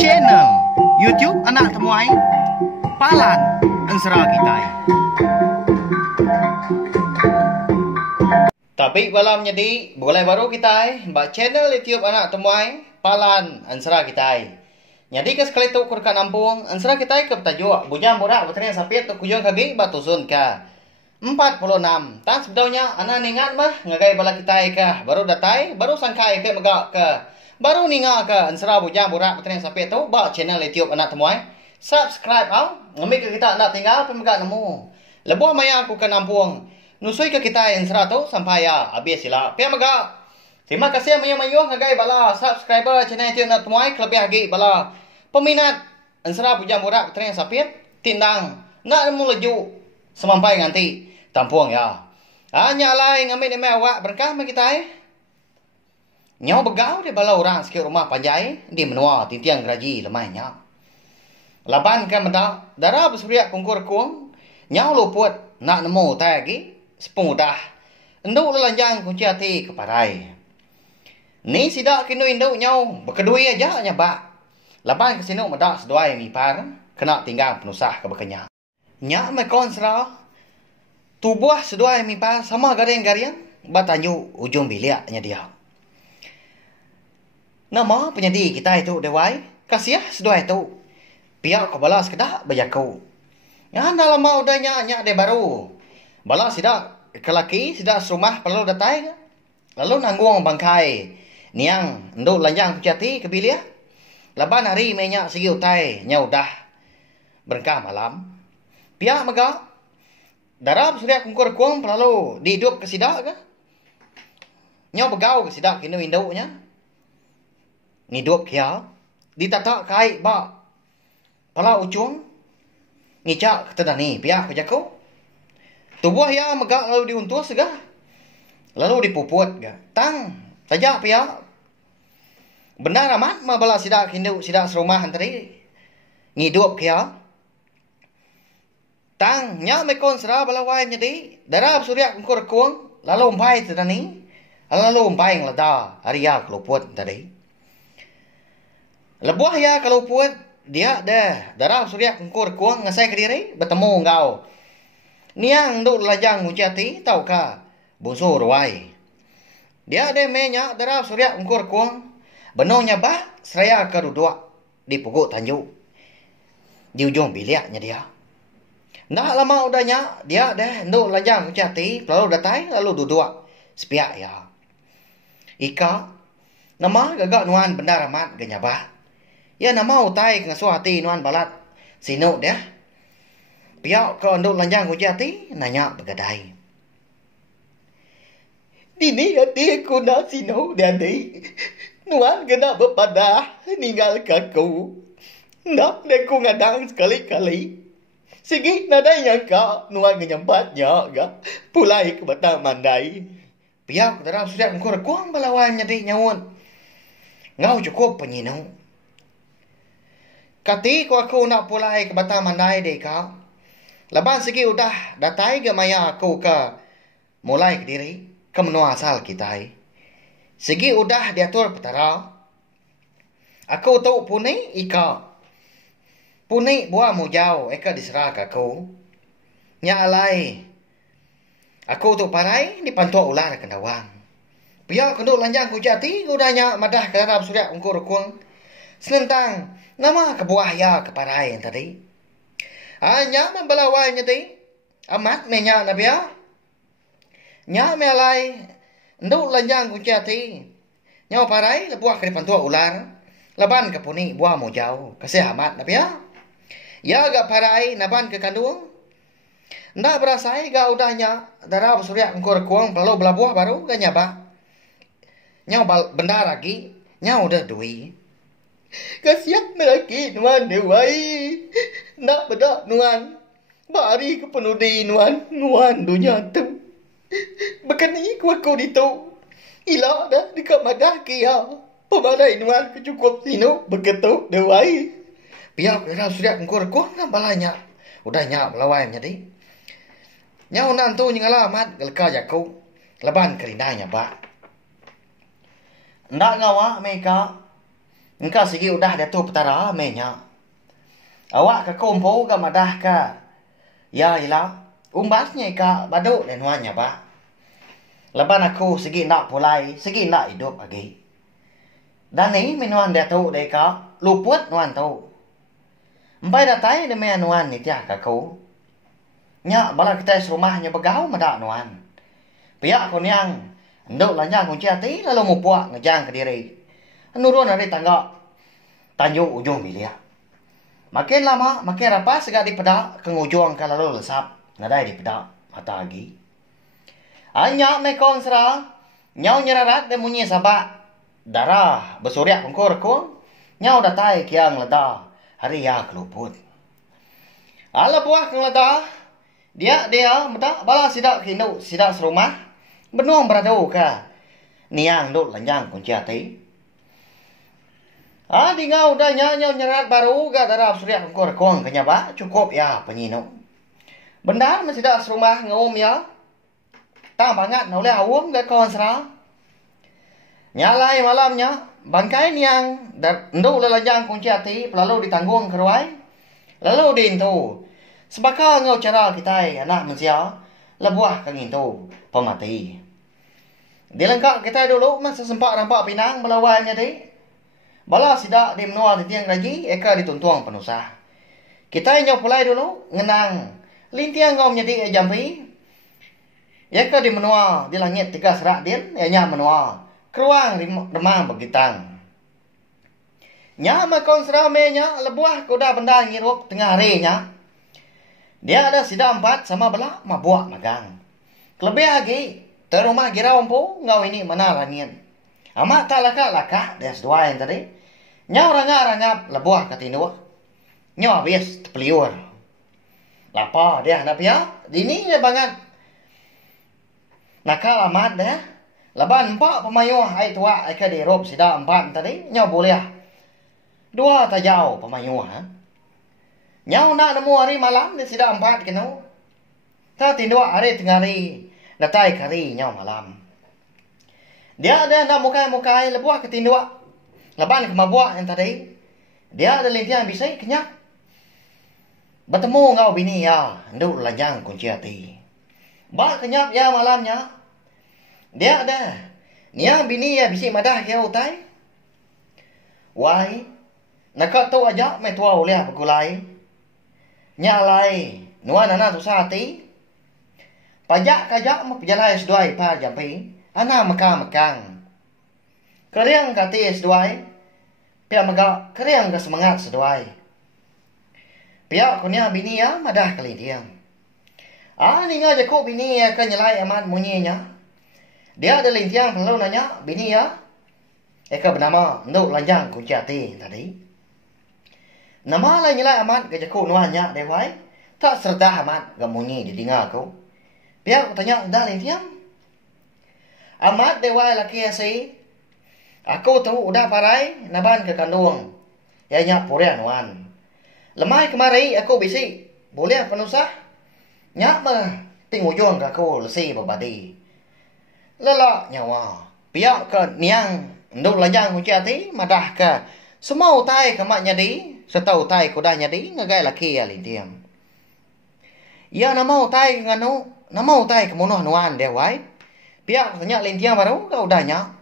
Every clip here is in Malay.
Channel YouTube Anak Temuai Palan Ansara Kitai. Tapi malam jadi boleh baru kita buat channel YouTube Anak Temuai Palan Ansara Kitai. Jadi ke sekali tu kurkan ampung Ansara Kitai ke tajuk bujang borak bertanya sapit tu kujung kaki batusun ka 46. Tak sebetulnya anak ningat mah ngagai bala Kitai ka baru datai baru sangkai ke megak ke baru ninga ke Ansara bujang borak bertanya sapit tu buat channel YouTube Anak Temuai. Subscribe au ngambil ke kita nak tinggal pemegak nemu. Lebuh maya aku ke ampung. Nusui ke kita Ansara tu sampai ya habis sila. Pia megak. Terima kasih mayu-mayu ngagai bala subscriber channel YouTube Anak Temuai kelebih lagi bala peminat Ansara bujang borak bertanya sapit tindang nak nemu laju sampai nganti tampung ya. Hanya lain ngambil ni awak berkah me kita Nyau begau di bala orang sikit rumah panjai di menua tintiang geraji lemainya. Laban kan mendak darah bersuria kungkur kuang nyau luput nak nemu tai lagi sepung udah enduk lelanjang kunci hati keparai. Ni sidak kinu induk nyau berkedui aja nyabak. Laban kesinuk medak seduai mipar kena tinggal penusah ke bekenya. Nyak me konsra tubuh seduai mipar sama gareng-gareng batanyu ujung biliaknya dia. Nama penyedi kita itu dewai kasih seduai itu. Pihak ke bala sekedak berjaku. Ya dalam mau dah nyak de baru. Bala sidak kelaki sidak serumah perlu datai. Lalu nanggung bangkai. Niang nduk lanjang kucati ke bilia. Laban hari menyak segi utai nya udah berkah malam. Pihak megak darab suria kungkur kuang perlu dihidup ke sidak ke. Nya begau ke sidak kinu induknya. Ngidup kia ditatak kai ba pala ujung ngicak ketedani pihak kejaku. Tubuh ya megak lalu diuntus gah. Lalu dipuput gah. Tang tajak pihak. Benar amat mabala sidak hindu sidak serumah antari. Ngidup kia. Tang nya mekon sera bala wai nyedi. Darab surya kungkur kuang lalu umpai tedani. Lalu umpai ngelada haria keluput tadi. Lebuah ya keluput dia dah darah surya kungkur kuang ngasai ke diri bertemu engkau. Niang duk lajang ngucati tau ka busu ruai. Dia ada menyak darah surya kungkur kuang benongnya bah seraya ke duduk di pukuk tanjuk. Di ujung biliaknya dia. Nak lama udahnya dia dah duk lajang ngucati lalu datai lalu duduk sepiak ya. Ika nama gagak nuan benda ramat genyabah. Ya nama utai ngasuh hati nuan balat sinuk dia. Piak ke nduk lanjang hujati nanya begadai. Dini hati aku nak sinuk dia di. Nuan kena berpadah ninggal kaku. Nak aku ngadang sekali-kali. Sigi nadai nyangka nuan nyambatnya ga pulai ke batang mandai. Piak dalam sudah ngkur kuang balawannya di nyawun. Ngau cukup penyinau. Kati ko aku nak pulai ke batang mandai deh kau. Laban segi udah datai ke maya aku ke mulai ke diri ke menua asal kita. Segi udah diatur petara. Aku tahu puni ika. Puni buah mujau eka diserah ke aku. Nya alai. Aku tu parai dipantua ular ke dawang. Pihak kenduk lanjang kujati udahnya madah ke dalam suria ungkur kuang. Senentang nama kebuah ya keparai yang tadi. Hanya membelawainya tadi. Amat menyak nabia. Nya melai. Nduk lanjang kujati. Nya parai lebuah ke dipantua ular. Laban ke puni buah mujau. Kasih amat nabia. Ya agak parai naban ke kandung. Ndak berasai ga udahnya darah surya ngkur kuang perlu belabuah baru ga nyaba. Nya benda lagi. Nya udah dui. Kasiak melaki nuan dewai. Nak bedak nuan. Bari ke penudi nuan. Nuan dunia tu. Bekani ku aku ditu. Ila dah dekat madah kia. Pemadai nuan kecukup sinu. Beketuk dewai. Pihak darah surya ngkur kuang nak balanya. Udah nyak belawai jadi. Nyau nantu nyingala amat gelka jaku. Leban kerindahnya pak. Ndak ngawa meka. Engka sigi udah datu petara menya. Awak ka kompo ka madah ka. Ya ila. Umbasnya ka badu lenwanya ba. Laban aku segi nak pulai, segi nak hidup lagi. Dan ni menuan datu deka luput nuan tu. Empai datai de me nuan ni tiak aku. Nya bala kita serumahnya begau madak nuan. Pihak ko niang nduk lanjang kunci hati lalu mupuak ngejang ke diri. Nurun dari tangga tanjung ujung bilia. Makin lama makin rapas segak di pedak ke ujung kalau lalu lesap nadai di pedak mata lagi. Anya me konsra nyau nyerarat de munyi sabak darah besuryak pengkor ko nyau datai kiang leda hari ya keluput. Ala buah keng leda dia mata bala sidak kinu sidak serumah benuang beradu ka niang duk lanjang kunci hati. Di ngau dah nyau nyerat baru ga darah besuryak pengkor ko kenyaba cukup ya penyino. Bendar masih dak serumah ngum ya. Tak banget nak boleh awam ke kawan serah. Nyalai malamnya, bangkai niang nduk lelajang kunci hati, lalu ditanggung keruai, lalu diintu. Sebaka ngau cara kita anak manusia, lebuah kang intu pemati. Dilengkap kita dulu masa sempat rampak pinang melawannya di. Bala sidak di menua di tiang lagi, eka dituntuang penusah. Kita nyau pulai dulu, ngenang. Lintiang ngau menjadi jampi. Ya ke di menua di langit tiga serak din ya nya menua keruang remang begitang nya makon serame nya lebuah kuda benda ngirup tengah hari nya dia ada sida 4 sama bela mabuak magang kelebih lagi terumah girau empu ngau ini mana langit amat tak laka des dua yang tadi nya rangap lebuah katinu nya habis tepeliur lapa dia nak pia dini nya banget nakal amat dah. Laban 4 pemayuh ai tua ai ka dirop sida 4 tadi nyau boleh. 2 tajau pemayuh ha. Nyau nak nemu hari malam di sida 4 kenu. Ta tindu hari tengah hari datai kari nyau malam. Dia ada nak mukai lebuah ke tindu. Laban ke mabuak yang tadi. Dia ada lintian bisa kenyak. Bertemu ngau bini ya, nduk lanjang kunci hati. Ba kenyap ya malamnya. Dia ada. Niang bini ya bisi madah ya utai. Wai. Nak tu aja me tua oleh begulai. Nyalai. Nuan anak tu sati. Pajak kajak mau pejalai S2 pa jampi. Anak mekang. Keriang kati S2. Pia mega keriang ke semangat S2. Pia kunya bini ya madah kali dia. Ni ngajak kok bini ya kan nyalai amat munyinya. Dia ada lintiang perlu nanya bini ya. Eka bernama nduk lanjang kunci hati tadi. Nama lain nyalai amat gajak kok nuanya dewai. Tak serta amat gak munyi di dengar aku. Biar aku tanya dah lintiang. Amat dewai laki asi. Aku tu udah parai naban ke kandung. Ya nyak purian wan. Lemai kemari aku bisi. Boleh penusah. Nyak mah tingujung ke aku lesi berbadi. Lelak nyawa. Pihak ke niang nduk lanjang kunci hati madah ke semua utai ke mak nyadi serta utai kuda nyadi ngagai laki ya lintiang. Ya nama utai nganu nama utai ke munuh nuan dia wai. Pihak tanya lintiang baru ke udahnya.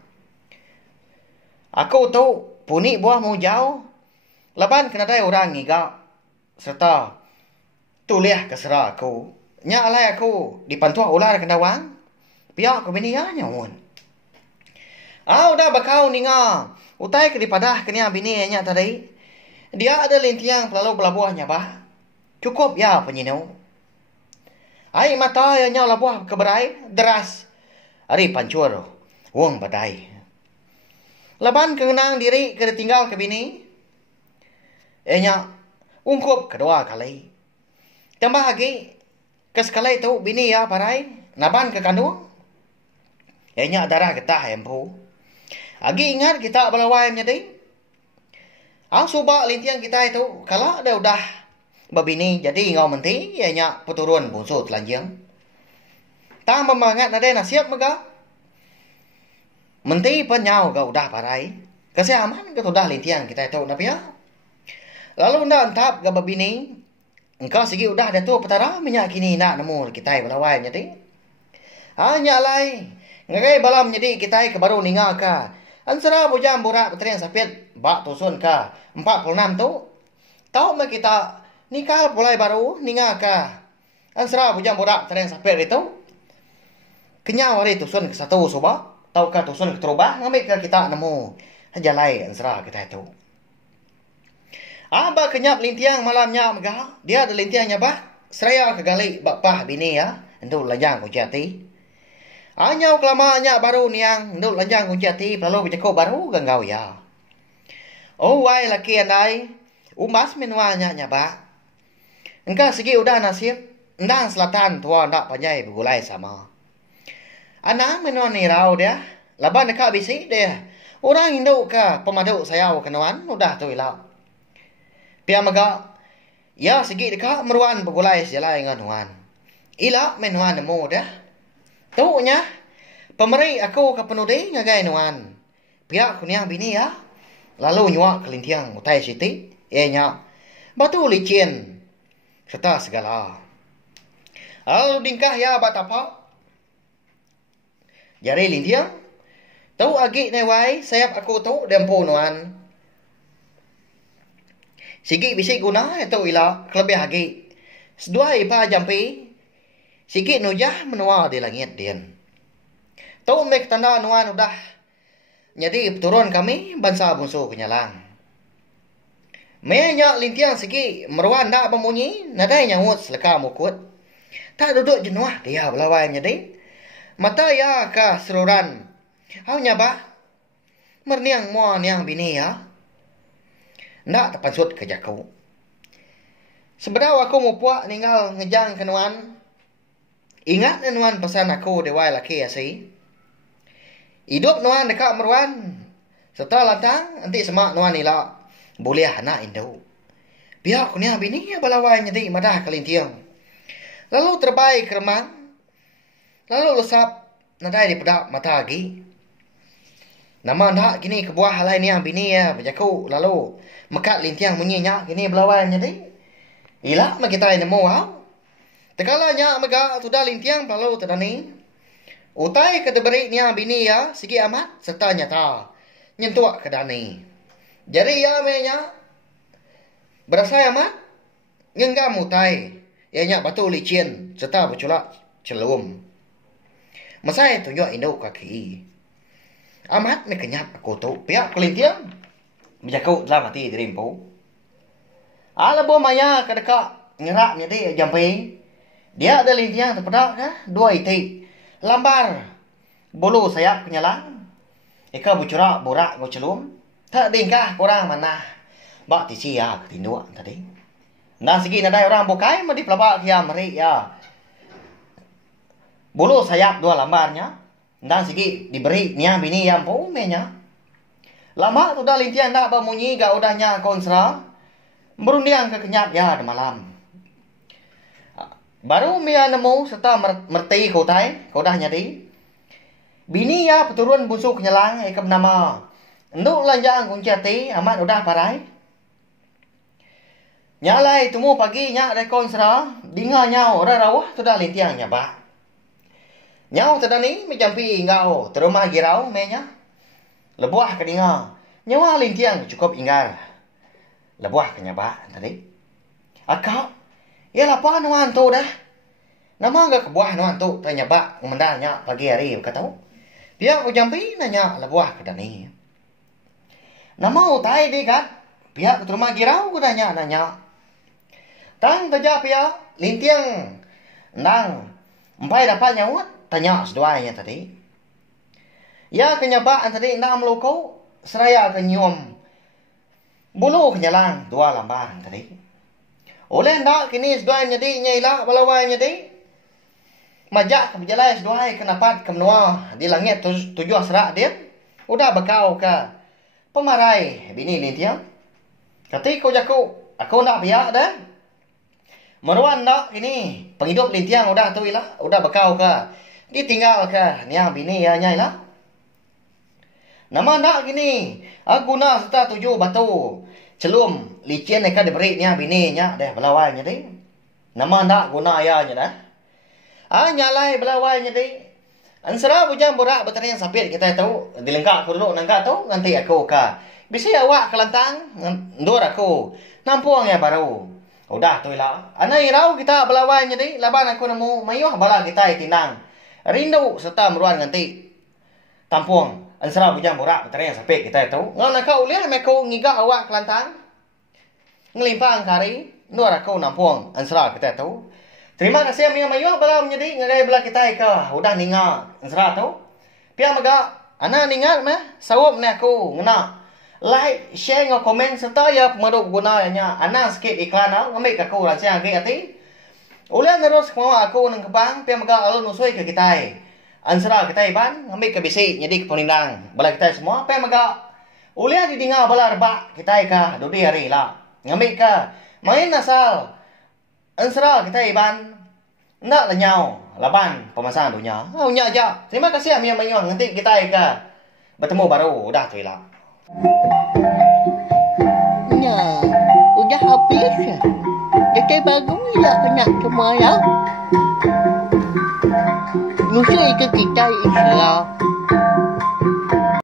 Aku tu puni buah mu jauh. Laban kena dai orang ngiga serta tuliah ke serah aku. Nya alai aku dipantuah ular kena wang. Pihak ko bini ya nyawon. Udah bakau ninga. Utai ke dipadah kenia bini nya tadi. Dia ada lintiang lalu belabuahnya bah. Cukup ya penyinau. Ai mata ya nya labuah keberai deras. Ari pancur wong badai. Laban kenang diri ke tinggal ke bini. Nya ungkup kedua kali. Tambah lagi kesekali itu bini ya parai naban ke kandung. Enya darah getah empu. Agi ingat kita belawai menjadi. Ang subak lintiang kita itu kalau ada udah babini jadi ngau menti enya peturun bungsu telanjang. Tang pemangat nade nasiap mega. Menti penyau ga udah parai. Kasi aman ka udah lintiang kita itu na pia. Lalu nda antap ga babini. Engkau sigi udah ada tu petara minyak kini nak nemu kita balawai nyati. Hanya lai. Ngagai balam nyadi kita ke baru ninga ka. Ansara bujam borak petrian sapit bak tusun ka 46 tu. Tahu me kita nikah mulai baru ninga ka. Ansara bujam borak petrian sapit itu. Kenyau hari tusun ke satu soba. Tahu ka tusun ke terubah ngambil ka kita nemu. Haja lai ansara kita itu. Aba kenyap lintiang malamnya megah. Dia ada lintiangnya bah. Seraya ke gali bapah bini ya. Untuk lajang ku jati. Anyau kelamanya baru niang. Untuk lajang ku jati. Lalu bercakap baru ganggau ya. Oh wai laki andai. Umas menuanya nyaba. Engkau segi udah nasib. Endang selatan tua ndak panjai bergulai sama. Anang menuan ni rau dia. Laban dekat bisi dia. Orang Indo ke pemaduk sayau kenuan. Udah tu ilau. Pia maga. Ya segi dekat meruan bergulai sejalai dengan huan. Ila menuan nemu dia. Tu nya. Pemeri aku ke penudi ngagai nuan. Pia kuniang bini ya. Lalu nyuak kelintiang utai siti. Ianya. Batu licin. Serta segala. Lalu dingkah ya batapa. Jari lintiang. Tahu agi newai sayap aku tu dempu nuan. Sigi bisi guna itu ila kelebih agi. Sedua ipa jampi. Sigi nujah menua di langit dian. Tahu mek tanda nuan udah. Jadi turun kami bangsa bungsu kenyalang. Menya lintiang sigi meruan dak bemunyi. Nadai nyawut seleka mukut. Tak duduk jenuah dia belawai jadi. Mata ya ka seruran. Hau nyaba. Merniang mua niang bini ya. Ndak terpansut ke jakau. Sebenarnya aku mau puak ninggal ngejang kenuan. Ingat nuan pesan aku dewai laki asi. Hidup nuan dekat meruan. Setelah lantang nanti semak nuan ila. Boleh anak Indo. Biar aku niang bini ya balawai nyedi madah kelintiang. Lalu terbaik remang. Lalu lesap nadai di pedak mata lagi. Nama ndak gini kebuah halai ni yang bini ya berjaku lalu mekat lintiang munyinya gini belawai jadi. Ila mak kita nemu wow. Tekalanya mega sudah lintiang lalu terdani. Utai ke diberi ni yang bini ya sigi amat serta nyata. Nyentuak ke dani. Jadi ya menya berasa amat ngenggam utai. Ianya batu licin serta berculak celum. Masai tunjuk induk kaki. Amat me kenyap aku tu. Pihak kelintiang. Berjakau dalam hati dirimpu. Alabo maya kedekak. Ngerak jadi jampi. Dia ada lintiang terpedak ya. Dua iti. Lambar. Bulu sayap penyalang. Ika bucurak borak ngocelum. Tak dingkah korang mana. Bak tisi ya ketinduk tadi. Nah segi nadai orang bukai. Madi pelabak kia meri ya. Bulu sayap dua lambarnya. Dan segi diberi niang bini yang pomenya. Lama tu dah lintian dah bermunyi gak udahnya konsra. Berundiang ke kenyap ya di malam. Baru mia nemu serta merti kotai. Kodahnya di. Bini ya peturun busuk kenyalang ikam nama. Nduk lanjang kunciati amat udah parai. Nyalai temu pagi nyak dari konsra. Dinga nyau rawah tu dah lintiang nyabak. Nyau terdani menjampi ingau terumah girau menya. Lebuah ke dinga. Nyawa lintiang cukup inggar. Lebuah ke nyaba tadi. Akak. Ya lapa nuan tu dah. Nama enggak kebuah nuan tu tanya bak ngomendanya pagi hari kata tahu. Pihak ujampi nanya lebuah ke dani. Nama utai di kan. Pihak terumah girau nanya. Tang taja pihak lintiang. Nang. Empai dapat nyawat. Tanya seduanya tadi. Ya kenyabaan tadi enam loko. Seraya kenyum. Bulu kenyalang. Dua lambar tadi. Oleh ndak kini seduanya di. Nyailah balawanya di. Majak berjalan seduanya kenapat kemenua. Di langit tujuh serak dia. Udah bekau ke. Pemarai. Bini lintiang. Ketika kau jaku. Aku nak biak dah. Meruan ndak ini. Penghidup lintiang udah tu ilah. Udah bekau ke. Ditinggal ke niang bini ya nyai lah. Nama nak gini. Guna serta 7 batu. Celum licin ni kan diberinya bininya dah belawainya deh. Nama nak guna ayahnya dah. Nyalai belawainya deh. Ansara bujang borak bertanya sapit kita tahu. Dilengkak aku dulu nangkak tu nanti aku ka. Bisa awak kelantang ndur aku. Nampuang ya baru. Udah tu lah. Anai rau kita belawainya deh. Laban aku nemu mayuh bala kita tinang. Rindu serta meruan nanti. Tampuang. Ansara bujang borak bertanya sapit kita tahu. Ngau nak kau lihat aku ngigak awak kelantang. Ngelimpang kari. Ndur aku nampuang. Ansara kita tahu. Terima kasih Mia Mayu bala menjadi ngagai bala kita ka. Udah ninga ansara tu. Pia maga ana ningat mah sawop ni aku ngena. Like, share ngau komen serta ya pemaduk gunanya. Ana sikit iklan au ngambil aku rasa agak ati. Ulian terus mau aku nang kebang pia maga alun usui ke kita. Ansara kita ban ngambil ke bisi jadi ke penindang. Bala kita semua pia maga ulian didinga bala reba kita ka dudi hari lah. Ngambil ke main asal ansara kita iban nak lenyau laban pemasangan dunia. Nya aja. Terima kasih Mia Mayu nanti kita ka bertemu baru udah tu lah. Ya, udah habis ya. Jadi baru ya kena semua ya. Nusa ikut kita insyaAllah.